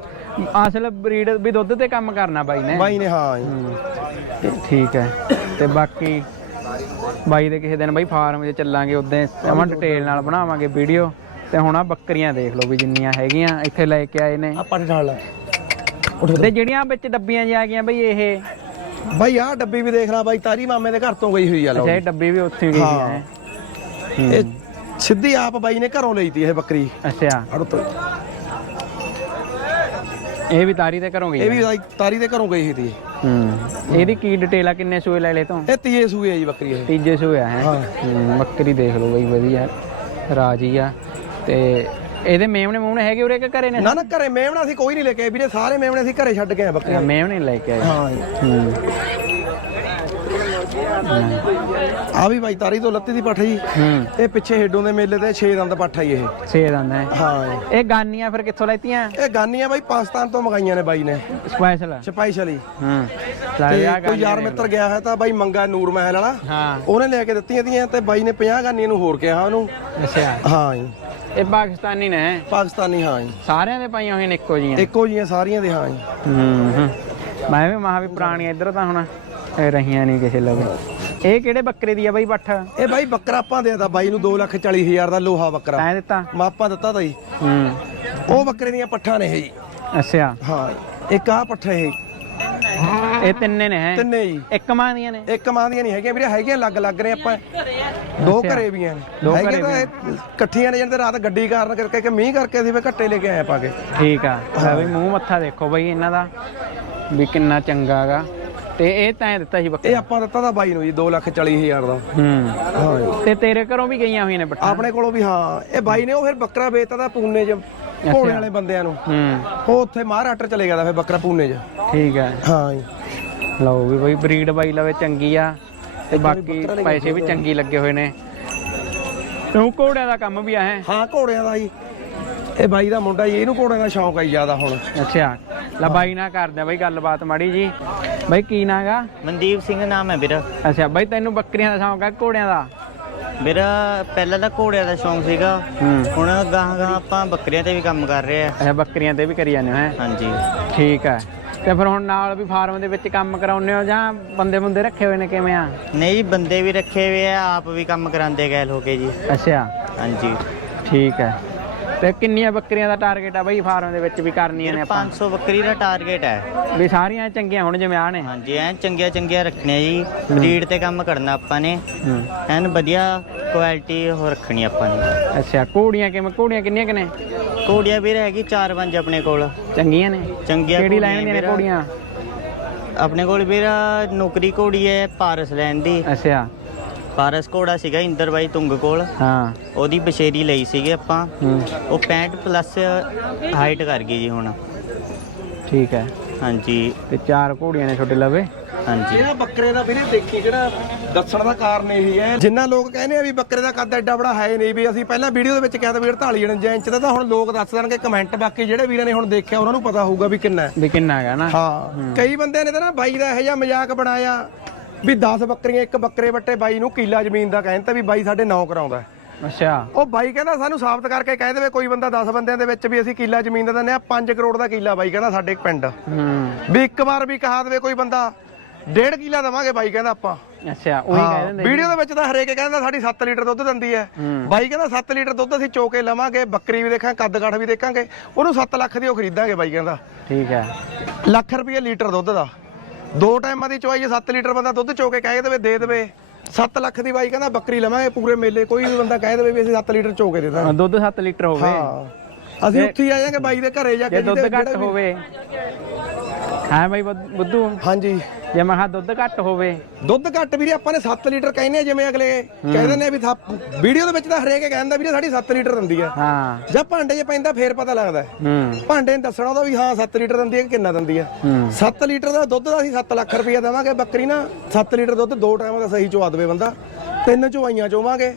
ਅਸਲ ਬਰੀਡ ਵੀ ਦੁੱਧ ਤੇ ਕੰਮ ਕਰਨਾ ਬਾਈ ਨੇ। ਬਾਈ ਨੇ ਹਾਂ ਜੀ। ਹੂੰ। ਤੇ ਠੀਕ ਹੈ ਤੇ ਬਾਕੀ ਬਾਈ ਦੇ ਕਿਸੇ ਦਿਨ ਬਾਈ ਫਾਰਮ 'ਚ ਚੱਲਾਂਗੇ ਉਦੋਂ ਸਮਾਂ ਡਿਟੇਲ ਨਾਲ ਬਣਾਵਾਂਗੇ ਵੀਡੀਓ ਤੇ ਹੁਣ ਆ ਬੱਕਰੀਆਂ ਦੇਖ ਲਓ ਵੀ ਜਿੰਨੀਆਂ ਹੈਗੀਆਂ ਇੱਥੇ ਲੈ ਕੇ ਆਏ ਨੇ। ਆਪਾਂ ਨਾਲ ਲੈ। ਤੇ ਜਿਹੜੀਆਂ ਵਿੱਚ ਡੱਬੀਆਂ ਜਿਹਾ ਆ ਗਈਆਂ ਬਈ ਇਹ। ਬਾਈ ਆਹ ਡੱਬੀ ਵੀ ਦੇਖ ਲੈ ਬਾਈ ਤਾਰੀ ਮਾਮੇ ਦੇ ਘਰ ਤੋਂ ਗਈ ਹੋਈ ਆ ਲਓ ਅੱਛਾ ਇਹ ਡੱਬੀ ਵੀ ਉੱਥੇ ਗਈ ਹਾਂ। ਹੈ। ਇਹ ਸਿੱਧੀ ਆਪ ਬਾਈ ਨੇ ਘਰੋਂ ਲਈ ਤੀ ਇਹ ਬੱਕਰੀ। ਅੱਛਾ। ਅੜ ਤੋਂ ਇਹ ਵੀ ਤਾਰੀ ਦੇ ਘਰੋਂ ਗਈ ਇਹ ਵੀ ਤਾਰੀ ਦੇ ਘਰੋਂ ਗਈ ਹੋਈ ਤੀ। ਹੂੰ। ਇਹਦੀ ਕੀ ਡਿਟੇਲ ਆ? ਕਿੰਨੇ ਸੂਏ ਲੈ ਲਏ ਤੋਂ? ਇਹ ਤੀਏ ਸੂਏ ਆ ਜੀ ਬੱਕਰੀ ਇਹ। ਤੀਜੇ ਸੂਏ ਹੈ? ਹਾਂ। ਬੱਕਰੀ ਦੇਖ ਲਓ ਬਈ ਵਧੀਆ। ਰਾਜੀ ਆ। ਤੇ ਇਹਦੇ ਮੇਮਣੇ ਮੂਮਣੇ ਹੈਗੇ ਉਰੇ ਕਿ ਘਰੇ ਨੇ? ਨਾ ਨਾ ਘਰੇ ਮੇਵਣਾ ਸੀ ਕੋਈ ਨਹੀਂ ਲੈ ਕੇ ਆਏ। ਵੀਰੇ ਸਾਰੇ ਮੇਵਣੇ ਅਸੀਂ ਘਰੇ ਛੱਡ ਕੇ ਆਏ ਬੱਕਰੀਆਂ ਮੇਮਣੇ ਲੈ ਕੇ ਆਏ। ਹਾਂ। ਹੂੰ। ਆ ਵੀ ਬਾਈ ਤਾਰੀ ਤੋਂ ਲੱਤੀ ਦੀ ਪੱਠ ਜੀ। ਹੂੰ। ਇਹ ਪਿੱਛੇ ਹੇਡੋਂ ਦੇ ਮੇਲੇ ਤੇ 6 ਦੰਦ ਪੱਠ ਆਈ ਇਹ। ਛੇ ਦੰਦ ਹੈ। ਹਾਂ। ਜੀ। ਇਹ ਗਾਨੀਆਂ ਫਿਰ ਕਿੱਥੋਂ ਲੈਤੀਆਂ? ਇਹ ਗਾਨੀਆਂ ਬਾਈ ਪਾਕਿਸਤਾਨ ਤੋਂ ਮੰਗਾਈਆਂ ਨੇ ਬਾਈ ਨੇ। ਸਪੈਸ਼ਲ। ਸਪੈਸ਼ਲੀ। ਹੂੰ। ਤੇ ਆ ਕੋਈ ਯਾਰ ਮਿੱਤਰ ਗਿਆ ਹੈ ਤਾਂ ਬਾਈ ਮੰਗਾ ਨੂਰ ਮਹਿਲ ਵਾਲਾ। ਹਾਂ। ਉਹਨੇ ਲੈ ਕੇ ਦਿੱਤੀਆਂ ਦੀਆਂ ਤੇ ਬਾਈ ਨੇ 50 ਗਾਨੀਆਂ ਨੂੰ ਹੋਰ ਕਿਹਾ ਉਹਨੂੰ। ਅੱਛਾ। ਹਾਂ ਜੀ। ਇਹ ਪਾਕਿਸਤਾਨੀ ਨੇ? ਪਾਕਿਸਤਾਨੀ ਹਾਂ ਜੀ। ਸਾਰਿਆਂ ਦੇ ਪਾਈਆਂ ਹੋਈਆਂ ਨੇ ਇੱਕੋ ਜੀਆਂ? ਇੱਕੋ ਜੀਆਂ ਸਾਰੀਆਂ ਦੇ ਹਾਂ ਜੀ। ਹੂੰ ਹੂੰ। ਮੈਂ ਵੀ ਮਹਾ ਵੀ ਪੁਰਾਣੀਆਂ ਇੱਧਰ ਤਾਂ ਹੁਣ ਇਹ ਰਹੀਆਂ ਨਹੀਂ ਕਿਸੇ ਲਵੇ। ਇਹ ਕਿਹੜੇ ਬੱਕਰੇ ਦੀ ਆ ਬਈ ਪੱਠ? ਇਹ ਬਾਈ ਬੱਕਰਾ ਆਪਾਂ ਦੇਦਾ ਬਾਈ ਨੂੰ 2 ਲੱਖ 40 ਹਜ਼ਾਰ ਦਾ ਲੋਹਾ ਬੱਕਰਾ। ਤੈਂ ਦਿੱਤਾ। ਮਾਪਾ ਦਿੱਤਾ ਤਾਂ ਜੀ। ਹੂੰ। ਉਹ ਬੱਕਰੇ ਦੀਆਂ ਪੱਠਾਂ ਨੇ ਇਹ ਜੀ। ਅੱਛਾ। ਹਾਂ। ਇੱਕ ਆ ਪੱਠਾ ਇਹ। ਇਹ ਤਿੰਨੇ ਨੇ ਹੈ? ਤਿੰਨੇ ਜੀ। ਇੱਕ ਮਾਂ ਦੀਆਂ ਨੇ? ਇੱਕ ਮਾਂ ਦੀਆਂ ਨਹੀਂ ਹੈਗੀਆਂ ਵੀਰੇ ਹੈਗੀਆਂ ਲੱਗ ਲੱਗ ਰਹੇ ਆਪਾਂ। ਦੋ ਘਰੇ ਵੀ ਆ। ਦੋ ਹੈਗੇ ਘਰੇ ਤਾਂ ਇਕੱਠੀਆਂ ਨੇ ਜਾਂਦੇ ਰਾਤ ਗੱਡੀ ਕਾਰਨ ਕਰਕੇ ਕਿ ਮੀਂਹ ਕਰਕੇ ਅਸੀਂ ਵੀ ਘੱਟੇ ਲੈ ਕੇ ਆਏ ਪਾ ਕੇ ਠੀਕ ਆ। ਲੈ ਬਈ ਮੂੰਹ ਮੱਥਾ ਦੇਖੋ ਬਈ ਇਹਨਾਂ ਦਾ ਵੀ ਕਿੰਨਾ ਚੰਗਾ ਗਾ। ਤੇ ਇਹ ਤੈਂ ਦਿੱਤਾ ਸੀ ਇਹ ਬੱਕਰਾ ਆਪਾਂ ਦਿੱਤਾ ਤਾਂ ਬਾਈ ਨੂੰ ਜੀ 2 ਲੱਖ 40 ਹਜ਼ਾਰ ਦਾ। ਹੂੰ। ਹਾਂ ਜੀ। ਤੇ ਤੇਰੇ ਘਰੋਂ ਵੀ ਗਈਆਂ ਹੋਈਆਂ ਨੇ ਬੱਟਾ ਆਪਣੇ ਕੋਲੋਂ ਵੀ ਹਾਂ। ਇਹ ਬਾਈ ਨੇ ਉਹ ਫਿਰ ਬੱਕਰਾ ਵੇਚਤਾ ਤਾਂ ਪੂਨੇ 'ਚ ਭੋਲੇ ਵਾਲੇ ਬੰਦਿਆਂ ਨੂੰ। ਹੂੰ। ਉਹ ਉੱਥੇ ਮਹਾਰਾਸ਼ਟਰ ਚਲੇ ਗਿਆ ਤਾਂ ਫਿਰ ਬੱਕਰਾ ਪੂਨੇ 'ਚ। ਠੀਕ ਆ। ਹਾਂ ਜੀ। ਲਓ ਵੀ ਬਈ ਬਰੀਡ ਬਾਈ ਲਵੇ ਚੰਗੀ ਆ। ਤੇ ਬਾਕੀ ਪੈਸੇ ਵੀ ਚੰਗੀ ਲੱਗੇ ਹੋਏ ਨੇ। ਤੂੰ ਘੋੜਿਆਂ ਦਾ ਕੰਮ ਵੀ ਆ ਹੈ। ਹਾਂ ਘੋੜਿਆਂ ਦਾ ਜੀ। ਇਹ ਬਾਈ ਦਾ ਮੁੰਡਾ ਜੀ ਇਹਨੂੰ ਘੋੜਿਆਂ ਦਾ ਸ਼ੌਂਕ ਆਈ ਜ਼ਿਆਦਾ ਹੁਣ। ਅੱਛਾ ਲੈ ਬਾਈ ਨਾਲ ਕਰਦੇ ਬਈ ਗੱਲਬਾਤ ਮਾੜੀ ਜੀ। ਬਾਈ ਕੀ ਨਾਂ ਗਾ ਮਨਦੀਪ ਸਿੰਘ ਨਾਮ ਹੈ ਵੀਰਾ। ਅੱਛਾ ਬਾਈ ਤੈਨੂੰ ਬੱਕਰੀਆਂ ਦਾ ਸ਼ੌਂਕ ਆ ਘੋੜਿਆਂ ਦਾ? ਮੇਰਾ ਪਹਿਲਾਂ ਤਾਂ ਘੋੜਿਆਂ ਦਾ ਸ਼ੌਂਕ ਸੀਗਾ। ਹੂੰ। ਹੁਣ ਗਾਹਾਂ ਗਾਹਾਂ ਆਪਾਂ ਬੱਕਰੀਆਂ ਤੇ ਵੀ ਕੰਮ ਕਰ ਰਹੇ ਆ। ਅੱਛਾ ਬੱਕਰੀਆਂ ਤੇ ਵੀ ਕਰੀ ਜਾਂਦੇ ਹੋ ਹੈ? ਹਾਂਜੀ। ਠੀਕ ਹੈ ਤੇ ਫਿਰ ਹੁਣ ਨਾਲ ਵੀ ਫਾਰਮ ਦੇ ਵਿੱਚ ਕੰਮ ਕਰਾਉਂਦੇ ਹੋ ਜਾਂ ਬੰਦੇ ਬੰਦੇ ਰੱਖੇ ਹੋਏ ਨੇ ਕਿਵੇਂ ਆ? ਨਹੀਂ ਜੀ ਬੰਦੇ ਵੀ ਰੱਖੇ ਹੋਏ ਆ ਆਪ ਵੀ ਕੰਮ ਕਰਾਉਂਦੇ ਗੈਲ ਹੋ ਕੇ ਜੀ। ਅੱਛਾ। ਹਾਂਜੀ। ਠੀਕ ਹੈ ਤੇ ਕਿੰਨੀਆਂ ਬੱਕਰੀਆਂ ਦਾ ਟਾਰਗੇਟ ਆ ਬਈ ਫਾਰਮ ਦੇ ਵਿੱਚ ਵੀ ਕਰਨੀਆਂ ਨੇ ਆਪਾਂ? 500 ਬੱਕਰੀ ਦਾ ਟਾਰਗੇਟ ਹੈ। ਵੀ ਸਾਰੀਆਂ ਚੰਗੀਆਂ ਹੁਣ ਜਿਵੇਂ ਆ ਨੇ। ਹਾਂਜੀ ਐਨ ਚੰਗੀਆਂ ਚੰਗੀਆਂ ਰੱਖਣੀਆਂ ਜੀ। ਬਰੀਡ ਤੇ ਕੰਮ ਕਰਨਾ ਆਪਾਂ ਨੇ। ਹੂੰ। ਐਨ ਵਧੀਆ ਕੁਆਲਿਟੀ ਹੋ ਰੱਖਣੀ ਆਪਾਂ ਨੇ। ਅੱਛਾ ਘੋੜੀਆਂ ਕਿਵੇਂ ਘੋੜੀਆਂ ਕਿੰਨੀਆਂ ਕਿ ਨੇ ਘੋੜੀਆਂ ਵੀਰ ਹੈਗੀ 4-5 ਆਪਣੇ ਕੋਲ। ਚੰਗੀਆਂ ਨੇ? ਚੰਗੀਆਂ ਕਿਹੜੀ ਲਾਈਨ ਦੀਆਂ ਨੇ ਵੀਰ। ਘੋੜੀਆਂ? ਆਪਣੇ ਕੋਲ ਵੀਰ ਨੌਕਰੀ ਘੋੜੀ ਹੈ ਪਾਰਸ ਲੈਣ ਦੀ। ਅੱਛਾ। ਪਾਰਸ ਘੋੜਾ ਸੀਗਾ ਇੰਦਰ ਬਾਈ ਤੁੰਗ ਕੋਲ। ਹਾਂ। ਉਹਦੀ ਬਸ਼ੇਰੀ ਲਈ ਸੀਗੀ ਆਪਾਂ। ਹੂੰ। ਉਹ 65 ਪਲੱਸ ਹਾਈਟ ਕਰ ਗਈ ਜੀ ਹੁਣ। ਠੀਕ ਹੈ। ਹਾਂਜੀ। ਤੇ ਚਾਰ ਘੋੜੀਆਂ ਨੇ ਛੋਟੇ ਲਵੇ। ਹਾਂਜੀ। ਜਿਹੜਾ ਬੱਕਰੇ ਦਾ ਵੀਰੇ ਦੇਖੀ ਜਿਹੜਾ ਦੱਸਣ ਦਾ ਕਾਰਨ ਇਹੀ ਹੈ। ਜਿੰਨਾ ਲੋਕ ਕਹਿੰਦੇ ਆ ਵੀ ਬੱਕਰੇ ਦਾ ਕੱਦ ਐਡਾ ਬੜਾ ਹੈ ਨਹੀਂ ਵੀ ਅਸੀਂ ਪਹਿਲਾਂ ਵੀਡੀਓ ਦੇ ਵਿੱਚ ਕਿਹਾ ਤਾਂ ਵੀ 48 ਇੰਚ ਦਾ ਤਾਂ ਹੁਣ ਲੋਕ ਦੱਸ ਦੇਣਗੇ ਕਮੈਂਟ ਬਾਕੀ ਜਿਹੜੇ ਵੀਰਾਂ ਨੇ ਹੁਣ ਦੇਖਿਆ ਉਹਨਾਂ ਨੂੰ ਪਤਾ ਹੋਊਗਾ ਵੀ ਕਿੰਨਾ ਹੈ। ਵੀ ਕਿੰਨਾ ਹੈਗਾ ਨਾ। ਹਾਂ। ਕਈ ਬੰਦਿਆਂ ਨੇ ਤਾਂ ਨਾ ਬਾਈ ਦਾ ਇਹੋ ਜਿਹਾ ਮਜ਼ਾਕ ਬਣਾਇਆ। ਵੀ 10 ਬੱਕਰੀਆਂ ਇੱਕ ਬੱਕਰੇ ਵੱਟੇ ਬਾਈ ਨੂੰ ਕਿੱਲਾ ਜ਼ਮੀਨ ਦਾ ਕਹਿੰਦਾ ਵੀ ਬਾਈ ਸਾਡੇ ਨਾਂ ਕਰਾਉਂਦਾ। ਅੱਛਾ। ਉਹ ਬਾਈ ਕਹਿੰਦਾ ਸਾਨੂੰ ਸਾਬਤ ਕਰਕੇ ਕਹਿ ਦੇਵੇ ਕੋਈ ਬੰਦਾ 10 ਬੰਦਿਆਂ ਦੇ ਵਿੱਚ ਵੀ ਅਸੀਂ ਕਿੱਲਾ ਜ਼ਮੀਨ ਦਾ ਦਿੰਦੇ ਆ 5 ਕਰੋੜ ਦਾ ਕਿੱਲਾ ਬਾਈ ਕਹਿੰਦਾ ਸਾਡੇ ਪਿੰਡ। ਹੂੰ। ਵੀ ਇੱਕ ਵਾਰ ਵੀ ਕਹਾ ਦੇਵੇ ਕੋਈ ਬੰਦਾ ਡੇਢ ਕਿੱਲਾ ਦਵਾਂਗੇ ਬਾਈ ਕਹਿੰਦਾ ਆਪਾਂ। ਅੱਛਾ ਉਹੀ ਕਹਿ ਦਿੰਦੇ ਵੀਡੀਓ ਦੇ ਵਿੱਚ ਤਾਂ ਹਰੇਕ ਕਹਿੰਦਾ ਸਾਡੀ 7 ਲੀਟਰ ਦੁੱਧ ਦਿੰਦੀ ਹੈ। ਬਾਈ ਕਹਿੰਦਾ 7 ਲੀਟਰ ਦੁੱਧ ਅਸੀਂ ਚੋ ਕੇ ਲਵਾਂਗੇ ਬੱਕਰੀ ਵੀ ਦੇਖਾਂ ਕੱਦ ਕਾਠ ਵੀ ਦੇਖਾਂਗੇ ਉਹਨੂੰ 7 ਲੱਖ ਦੀ ਉਹ ਖਰੀਦਾਂਗੇ ਬਾਈ ਕਹਿੰਦਾ। ਠੀਕ ਹੈ। ਲੱਖ ਰੁਪਏ ਲੀਟਰ ਦੁੱਧ ਦਾ। ਦੋ ਟਾਈਮਾਂ ਦੀ ਚੋਈ 7 ਲੀਟਰ ਬੰਦਾ ਦੁੱਧ ਚੋ ਕੇ ਕਹਿ ਦੇਵੇ ਦੇ ਦੇਵੇ। 7 ਲੱਖ ਦੀ ਬਾਈ ਕਹਿੰਦਾ ਬੱਕਰੀ ਲਵਾਂਗੇ ਪੂਰੇ ਮੇਲੇ ਕੋਈ ਵੀ ਬੰਦਾ ਕਹਿ ਦੇਵੇ ਵੀ ਅਸੀਂ 7 ਲੀਟਰ ਚੋ ਕੇ ਦੇ ਦਾਂਗੇ। ਦੁੱਧ 7 ਲੀਟਰ ਹੋਵੇ। ਹਾਂ। ਅਸੀਂ ਉੱਥੇ ਆ ਜਾਾਂਗੇ ਬਾਈ ਦੇ ਘਰੇ ਜਾ ਜੇ ਕੇ ਦੁੱਧ ਜਿਹਦੇ- ਘੱਟ ਹੋਵੇ। ਹਾਂ ਬਾਈ ਬੁੱਧ- ਬੁੱਧੂ। ਹਾਂਜੀ। ਜੇ ਮੈਂ ਕਿਹਾ ਦੁੱਧ ਘੱਟ ਹੋਵੇ। ਦੁੱਧ ਘੱਟ ਵੀਰੇ ਆਪਾਂ ਨੇ 7 ਲੀਟਰ ਕਹਿੰਦੇ ਆ ਜਿਵੇਂ ਅਗਲੇ ਕਹਿੰਦੇ ਨੇ ਵੀ ਵੀਡੀਓ ਦੇ ਵਿੱਚ ਤਾਂ ਹਰੇਕ ਇਹ ਕਹਿੰਦਾ ਵੀਰੇ ਸਾਡੀ 7 ਲੀਟਰ ਦਿੰਦੀ ਹੈ ਹਾਂ। ਜਾਂ ਭਾਂਡੇ 'ਚ ਪੈਂਦਾ ਫੇਰ ਪਤਾ ਲੱਗਦਾ। ਹੈ। ਹੂੰ ਭਾਂਡੇ ਨੇ ਦੱਸਣਾ ਉਹਦਾ ਵੀ ਹਾਂ 7 ਲੀਟਰ ਦਿੰਦੀ ਹੈ ਕਿ ਕਿੰਨਾ ਦਿੰਦੀ ਹੈ ਹੂੰ। 7 ਲੀਟਰ ਦਾ ਦੁੱਧ ਦਾ ਅਸੀਂ 7 ਲੱਖ ਰੁਪਏ ਦੇਵਾਂਗੇ ਬੱਕਰੀ ਨਾ 7 ਲੀਟਰ ਦੁੱਧ ਦੋ ਟਾਈਮ ਦਾ ਸਹੀ ਚਵਾ ਦੇਵੇ ਬੰਦਾ। ਤਿੰਨ ਚੁਆਈਆਂ ਚੋਵਾਂਗੇ।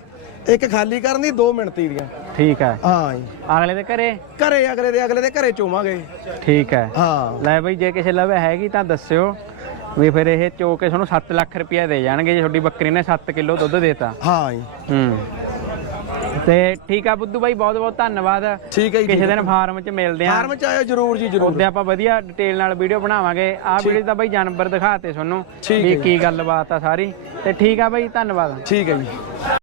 ਇੱਕ ਖਾਲੀ ਕਰਨ ਦੀ ਦੋ ਮਿੰਟੀ ਦੀਆਂ। ਠੀਕ ਹੈ। ਹਾਂ ਜੀ। ਅਗਲੇ ਦੇ ਘਰੇ? ਘਰੇ ਅਗਲੇ ਦੇ ਅਗਲੇ ਦੇ ਘਰੇ ਚੋਵਾਂਗੇ। ਠੀਕ ਹੈ। ਹਾਂ। ਲੈ ਬਈ ਜੇ ਕਿਸੇ ਲਵੇ ਹੈਗੀ ਤਾਂ ਦੱਸਿਓ ਵੀ ਫਿਰ ਇਹ ਚੋ ਕੇ ਤੁਹਾਨੂੰ 7 ਲੱਖ ਰੁਪਇਆ ਦੇ ਜਾਣਗੇ ਜੇ ਤੁਹਾਡੀ ਬੱਕਰੀ ਨੇ 7 ਕਿਲੋ ਦੁੱਧ ਦੇਤਾ। ਹਾਂ ਜੀ। ਹੂੰ। ਤੇ ਠੀਕ ਆ ਬੁੱਧੂ ਬਾਈ ਬਹੁਤ ਬਹੁਤ ਧੰਨਵਾਦ। ਠੀਕ ਹੈ ਜੀ ਕਿਸੇ ਦਿਨ ਫਾਰਮ 'ਚ ਮਿਲਦੇ ਆਂ ਫਾਰਮ ਚ ਆਇਓ ਜਰੂਰ ਜੀ ਜਰੂਰ। ਉਹਦੇ ਆਪਾਂ ਵਧੀਆ ਡਿਟੇਲ ਨਾਲ ਵੀਡੀਓ ਬਣਾਵਾਂਗੇ। ਆਹ ਵੀਡੀਓ ਤਾਂ ਬਾਈ ਜਾਨਵਰ ਦਿਖਾਤੇ ਤੁਹਾਨੂੰ ਠੀਕ ਵੀ ਹੈ ਕੀ ਗੱਲਬਾਤ ਆ ਸਾਰੀ। ਤੇ ਠੀਕ ਆ ਬਾਈ ਧੰਨਵਾਦ। ਠੀਕ ਹੈ ਜੀ।